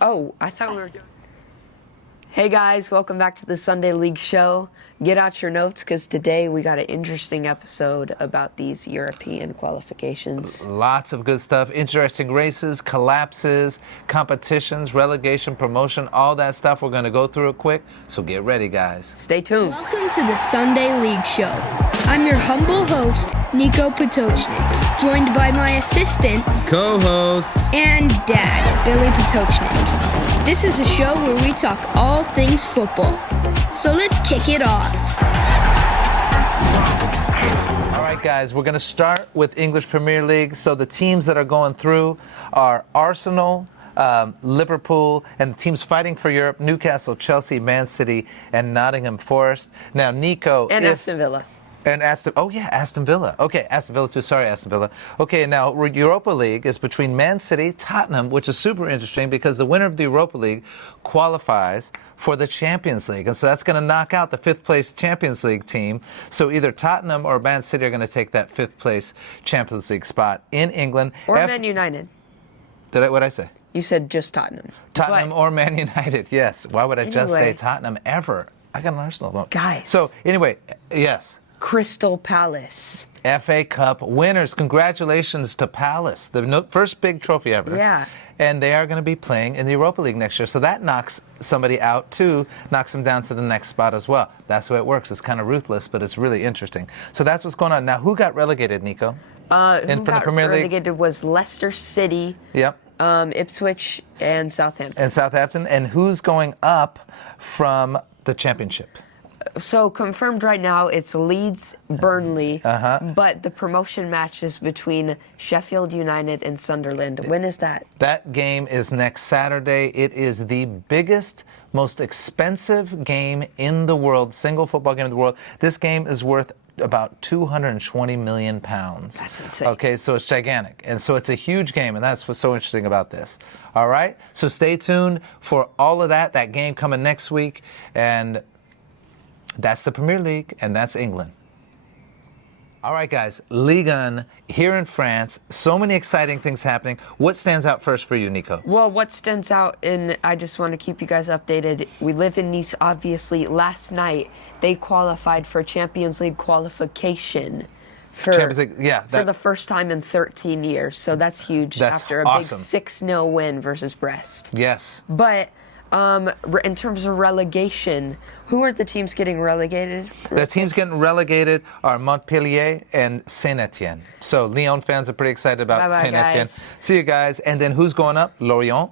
Oh, I thought we were doing... Hey guys, welcome back to the Sunday League show. Get out your notes because today we got an interesting episode about these European qualifications. Lots of good stuff. Interesting races, collapses, competitions, relegation, promotion, all that stuff. We're going to go through it quick, so get ready, guys. Stay tuned. Welcome to the Sunday League show. I'm your humble host, Nico Potocznik, joined by my assistant, co-host, and dad, Billy Potocznik. This is a show where we talk all things football. So let's kick it off. All right, guys, we're going to start with English Premier League. So the teams that are going through are Arsenal, Liverpool, and teams fighting for Europe, Newcastle, Chelsea, Man City, and Nottingham Forest. Now, Nico... And Aston Villa. And Aston Villa. Okay, Aston Villa too. Sorry, Aston Villa. Okay, now Europa League is between Man City, Tottenham, which is super interesting because the winner of the Europa League qualifies for the Champions League. And so that's going to knock out the fifth place Champions League team. So either Tottenham or Man City are going to take that fifth place Champions League spot in England. Or Man United. What'd I say? You said just Tottenham. Tottenham or Man United, yes. Why would I just say Tottenham ever? I got an Arsenal vote. Guys. So anyway, yes. Crystal Palace. FA Cup winners. Congratulations to Palace, the first big trophy ever. Yeah. And they are going to be playing in the Europa League next year. So that knocks somebody out too, knocks them down to the next spot as well. That's the way it works. It's kind of ruthless, but it's really interesting. So that's what's going on. Now, who got relegated, Nico? Who got relegated was Leicester City, Yep. Ipswich, and Southampton. And who's going up from the championship? So confirmed right now, it's Leeds, Burnley, but the promotion match is between Sheffield United and Sunderland. When is that? That game is next Saturday. It is the biggest, most expensive game in the world, single football game in the world. This game is worth about 220 million pounds. That's insane. Okay, so it's gigantic. And so it's a huge game, and that's what's so interesting about this. All right? So stay tuned for all of that game coming next week. And that's the Premier League, and that's England. All right, guys, Ligue 1 here in France. So many exciting things happening. What stands out first for you, Nico? Well, what stands out, and I just want to keep you guys updated. We live in Nice, obviously. Last night, they qualified for Champions League qualification for the first time in 13 years. So that's huge after a awesome. big 6-0 win versus Brest. Yes. But in terms of relegation, who are the teams getting relegated? The teams getting relegated are Montpellier and Saint-Etienne. So Lyon fans are pretty excited about Saint-Etienne. See you guys. And then who's going up? Lorient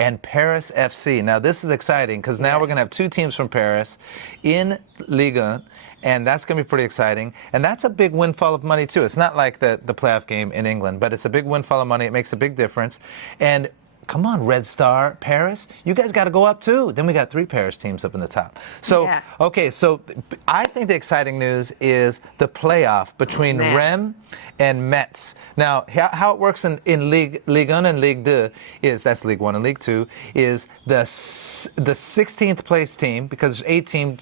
and Paris FC. Now this is exciting because now we're going to have two teams from Paris in Liga, and that's going to be pretty exciting. And that's a big windfall of money too. It's not like the playoff game in England, but it's a big windfall of money. It makes a big difference. And come on, Red Star, Paris. You guys got to go up, too. Then we got three Paris teams up in the top. So, okay, so I think the exciting news is the playoff between Reims and Metz. Now, how it works in Ligue 1 and Ligue 2 is, that's Ligue 1 and Ligue 2, is the 16th place team, because there's 18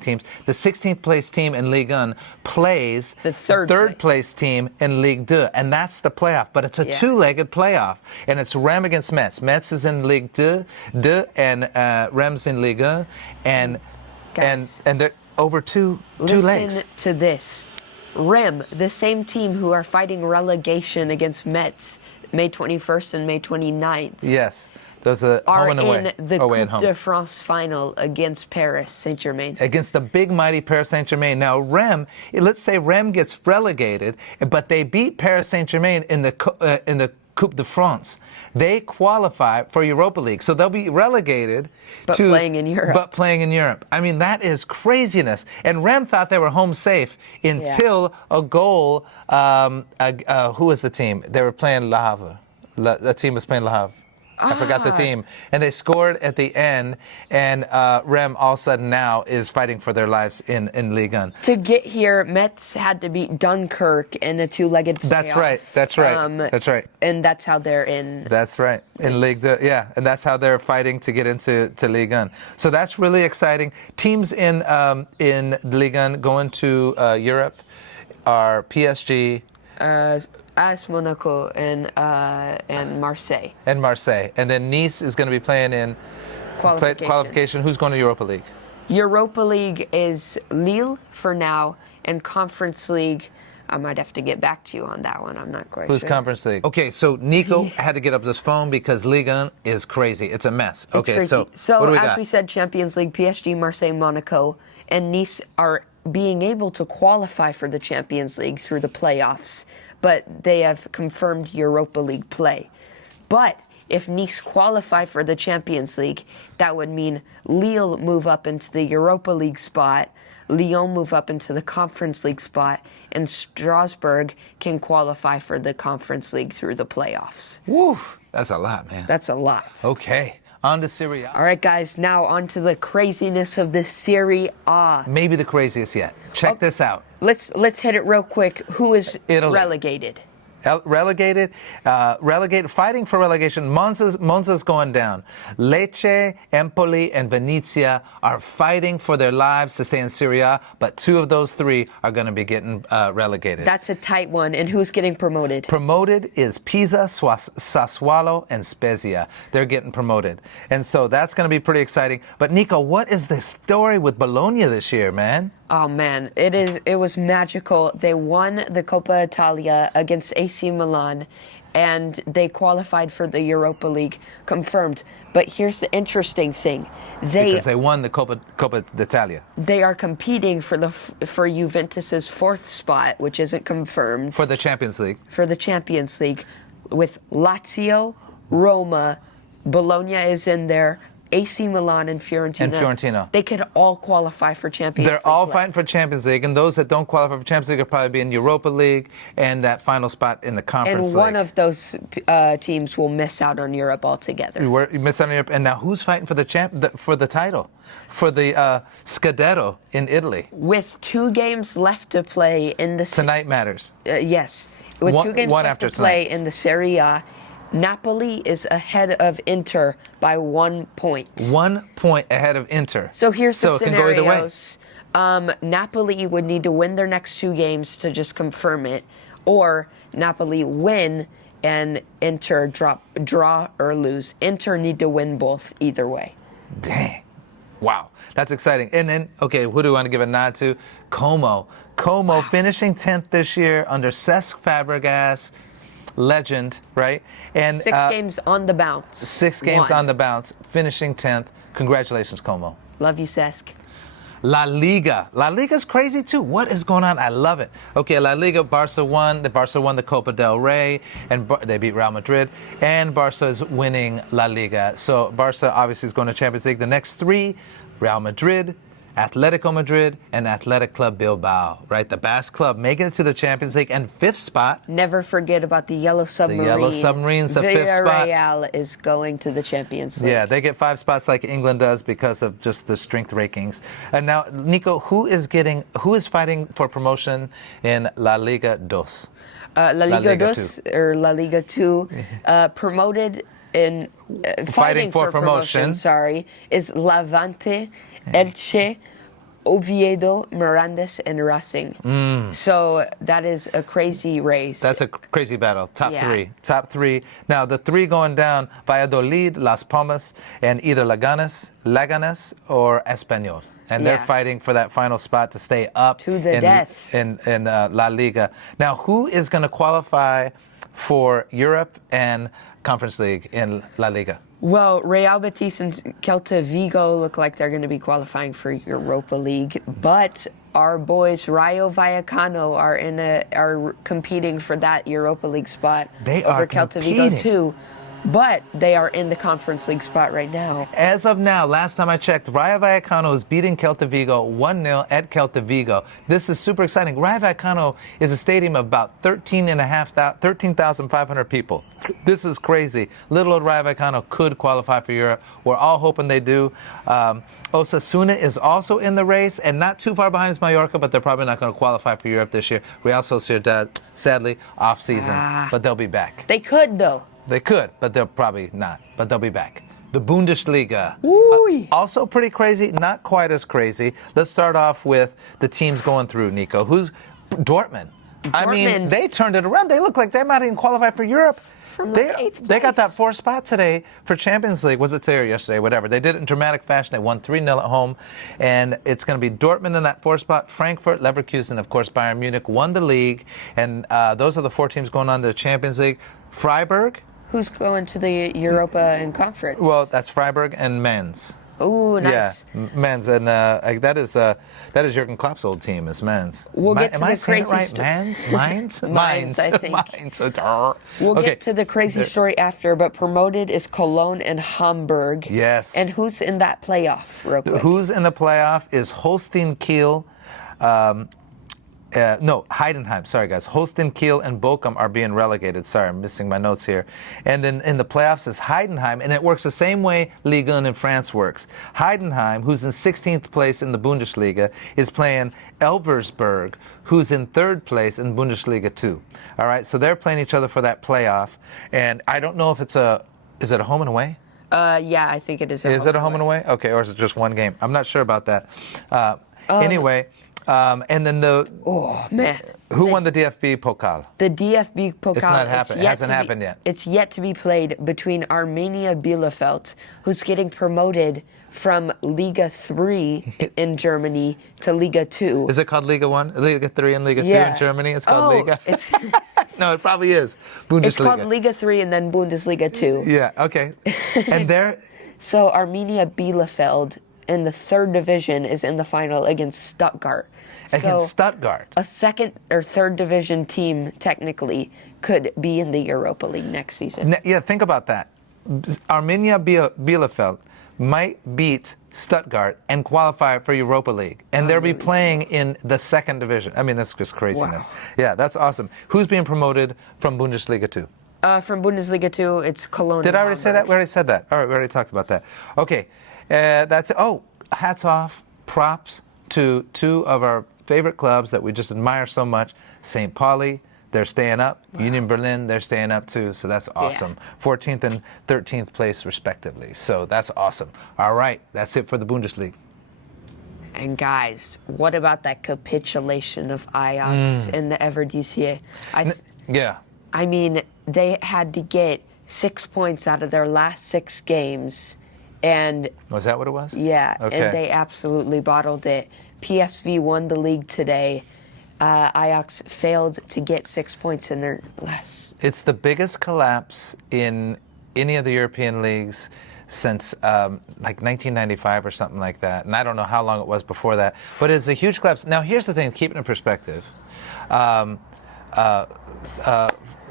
teams, the 16th place team in Ligue 1 plays the third place team in Ligue 2, and that's the playoff. But it's a two-legged playoff, and it's Reims against Metz. Metz is in Ligue 2, and Reims in Ligue 1, and they're over two legs. Listen to this. Reims, the same team who are fighting relegation against Metz, May 21st and May 29th. Yes. Those are home and away. In the Coupe de France Final against Paris Saint-Germain. Against the big, mighty Paris Saint-Germain. Now, Reims, let's say Reims gets relegated, but they beat Paris Saint-Germain in the Coupe de France. They qualify for Europa League. So they'll be relegated playing in Europe. But playing in Europe. I mean, that is craziness. And Reims thought they were home safe until a goal. Who was the team? They were playing Le Havre. The team was playing Le Havre. I forgot the team. And they scored at the end, and Reims all of a sudden now is fighting for their lives in Ligue 1. To get here, Metz had to beat Dunkirk in a two-legged playoff. That's right. And that's how they're in. That's right. In Ligue 2, and that's how they're fighting to get into Ligue 1. So that's really exciting. Teams in Ligue 1 going to Europe are PSG, AS Monaco and Marseille. And Marseille. And then Nice is going to be playing in qualification. Who's going to Europa League? Europa League is Lille for now, and Conference League, I might have to get back to you on that one. I'm not quite sure. Who's Conference League? Okay, so Nico had to get up this phone because Liga is crazy. It's a mess. It's okay, crazy. so what do we as got? we said, Champions League, PSG, Marseille, Monaco, and Nice are being able to qualify for the Champions League through the playoffs, but they have confirmed Europa League play. But if Nice qualify for the Champions League, that would mean Lille move up into the Europa League spot, Lyon move up into the Conference League spot, and Strasbourg can qualify for the Conference League through the playoffs. Woo, that's a lot, man. That's a lot. Okay, on to Serie A. All right, guys, now on to the craziness of the Serie A. Maybe the craziest yet. Check this out. Let's hit it real quick. Who is Italy. relegated? Relegated, fighting for relegation. Monza's going down. Lecce, Empoli, and Venezia are fighting for their lives to stay in Serie A, but 2 of those 3 are going to be getting relegated. That's a tight one. And who's getting promoted? Promoted is Pisa, Sassuolo, and Spezia. They're getting promoted. And so that's going to be pretty exciting. But Nico, what is the story with Bologna this year, man? Oh man, it was magical. They won the Coppa Italia against AC Milan, and they qualified for the Europa League, confirmed. But here's the interesting thing: because they won the Coppa Italia. They are competing for Juventus's 4th spot, which isn't confirmed. For the Champions League. For the Champions League, with Lazio, Roma, Bologna is in there. AC Milan and Fiorentina. They could all qualify for Champions League. They're all fighting for Champions League, and those that don't qualify for Champions League will probably be in Europa League and that final spot in the Conference League. And one of those teams will miss out on Europe altogether. You miss out on Europe, and now who's fighting for the title, for the Scudetto in Italy? With 2 games left to play in the tonight matters. Yes, with 2 games left to play in the Serie A. Napoli is ahead of Inter by 1 point. 1 point ahead of Inter. So here's the scenarios. It can go either way. Napoli would need to win their next 2 games to just confirm it, or Napoli win and Inter draw or lose. Inter need to win both either way. Dang. Wow. That's exciting. And then, okay, who do we want to give a nod to? Como. Finishing 10th this year under Cesc Fabregas. Legend, right? And 6 games on the bounce. 6 games on the bounce, finishing 10th. Congratulations, Como. Love you, Cesc. La Liga. La Liga's crazy too. What is going on? I love it. Okay, La Liga, Barca won the Copa del Rey, and they beat Real Madrid, and Barca is winning La Liga. So Barca obviously is going to Champions League. The next 3, Real Madrid, Atletico Madrid, and Athletic Club Bilbao, right? The Basque Club making it to the Champions League, and 5th spot. Never forget about the Yellow Submarine. The Yellow Submarine's the 5th spot. Villarreal is going to the Champions League. Yeah, they get 5 spots like England does because of just the strength rankings. And now, Nico, who is fighting for promotion in La Liga 2? La Liga 2 or La Liga 2, promoted in fighting for promotion. Sorry, is Levante, Elche, Oviedo, Mirandas, and Racing. So that is a crazy race. That's a crazy battle. Top 3. Now, the 3 going down, Valladolid, Las Palmas, and either Leganes or Espanyol. And they're fighting for that final spot to stay up to the death in La Liga. Now, who is going to qualify for Europe and Conference League in La Liga? Well, Real Betis and Celta Vigo look like they're going to be qualifying for Europa League, but our boys Rayo Vallecano are competing for that Europa League spot over Celta Vigo too. But they are in the Conference League spot right now. As of now, last time I checked, Rayo Vallecano is beating Celta Vigo 1-0 at Celta Vigo. This is super exciting. Rayo Vallecano is a stadium of about 13,500 people. This is crazy. Little old Rayo Vallecano could qualify for Europe. We're all hoping they do. Osasuna is also in the race, and not too far behind is Mallorca, but they're probably not going to qualify for Europe this year. Real Sociedad, sadly, off season, but they'll be back. They could, though. They could, but they'll probably not. But they'll be back. The Bundesliga. Also pretty crazy, not quite as crazy. Let's start off with the teams going through, Nico. Who's Dortmund? I mean, they turned it around. They look like they might even qualify for Europe. They got that 4th spot today for Champions League. Was it today or yesterday? Whatever. They did it in dramatic fashion. They won 3-0 at home. And it's going to be Dortmund in that 4th spot, Frankfurt, Leverkusen, of course, Bayern Munich won the league. And those are the 4 teams going on to the Champions League. Freiburg. Who's going to the Europa and Conference? Well, that's Freiburg and Mainz. Oh, nice. Yeah, Mainz, and that is Jurgen Klopp's old team. Is Mainz. We'll get to the crazy story. Mainz, I think. Mainz. We'll get to the crazy story after. But promoted is Cologne and Hamburg. Yes. And who's in that playoff? Real quick. Who's in the playoff is Holstein Kiel. Heidenheim. Sorry, guys. Holstein Kiel and Bochum are being relegated. Sorry, I'm missing my notes here. And then in the playoffs is Heidenheim, and it works the same way Liga in France works. Heidenheim, who's in 16th place in the Bundesliga, is playing Elversberg, who's in 3rd place in Bundesliga 2. All right, so they're playing each other for that playoff. And I don't know if is it a home and away? Yeah, I think it is. Is it a home and away? Okay, or is it just one game? I'm not sure about that. Anyway. And then who won the DFB-Pokal? The DFB-Pokal. It's not happened. It hasn't happened yet. It's yet to be played between Arminia Bielefeld, who's getting promoted from Liga 3 in Germany to Liga 2. Is it called Liga 1? Liga 3 and Liga 2 in Germany? It's called Liga? No, it probably is. Bundesliga. It's called Liga 3 and then Bundesliga 2. Yeah, okay. And So Arminia Bielefeld in the 3rd division is in the final against Stuttgart. Against Stuttgart. A 2nd or 3rd division team, technically, could be in the Europa League next season. Yeah, think about that. Arminia Bielefeld might beat Stuttgart and qualify for Europa League. And they'll be playing in the 2nd division. I mean, that's just craziness. Wow. Yeah, that's awesome. Who's being promoted from Bundesliga 2? From Bundesliga 2, it's Cologne. Did I already say that? We already said that. All right, we already talked about that. Okay, that's it. Oh, hats off, props to 2 of our favorite clubs that we just admire so much. St. Pauli, they're staying up. Wow. Union Berlin, they're staying up too. So that's awesome. Yeah. 14th and 13th place respectively. So that's awesome. All right, that's it for the Bundesliga. And guys, what about that capitulation of Ajax in the Eredivisie? Yeah. I mean, they had to get 6 points out of their last 6 games. And was that what it was? Yeah, okay. And they absolutely bottled it. PSV won the league today. Ajax failed to get 6 points in their last. It's the biggest collapse in any of the European leagues since like 1995 or something like that. And I don't know how long it was before that. But it's a huge collapse. Now, here's the thing, keep it in perspective.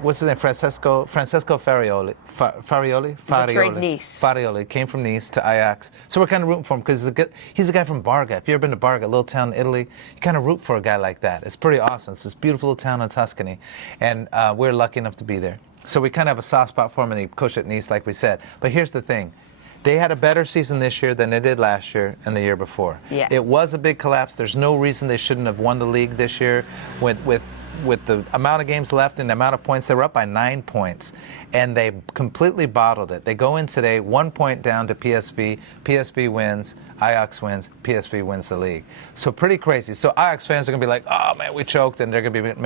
What's his name? Francesco Farioli. Betrayed Nice. Farioli came from Nice to Ajax. So we're kind of rooting for him because he's a guy from Barga. If you've ever been to Barga, a little town in Italy, you kind of root for a guy like that. It's pretty awesome. It's this beautiful little town in Tuscany. And we're lucky enough to be there. So we kind of have a soft spot for him, and he coached at Nice, like we said. But here's the thing. They had a better season this year than they did last year and the year before. Yeah. It was a big collapse. There's no reason they shouldn't have won the league this year with the amount of games left and the amount of points. They were up by 9 points, and they completely bottled it. They go in today 1 point down to PSV. PSV wins, Ajax wins, PSV wins the league. So pretty crazy. So Ajax fans are going to be like, oh man, we choked, and they're going to be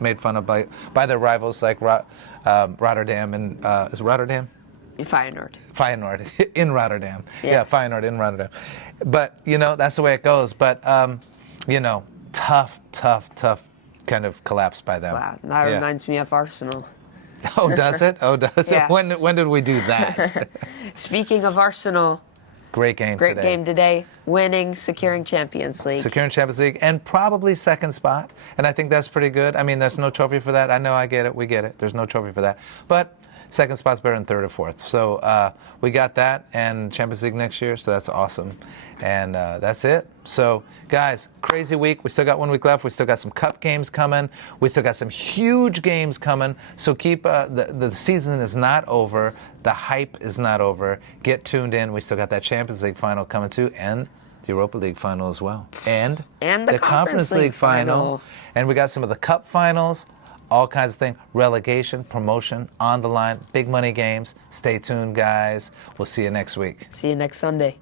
made fun of by their rivals like Rotterdam and is it Rotterdam? Feyenoord in Rotterdam. Yeah, Feyenoord in Rotterdam. But that's the way it goes. But tough kind of collapse by them. Wow, that reminds me of Arsenal. Oh, does it? Yeah. When did we do that? Speaking of Arsenal, great game today. Winning, securing Champions League. And probably 2nd spot. And I think that's pretty good. I mean, there's no trophy for that. I know, I get it, we get it. There's no trophy for that. But 2nd spot's better than 3rd or 4th. So we got that and Champions League next year, so that's awesome. And that's it. So, guys, crazy week. We still got 1 week left. We still got some cup games coming. We still got some huge games coming. So keep, the season is not over. The hype is not over. Get tuned in. We still got that Champions League final coming too, and the Europa League final as well. And the Conference League final. And we got some of the cup finals. All kinds of things, relegation, promotion, on the line, big money games. Stay tuned, guys. We'll see you next week. See you next Sunday.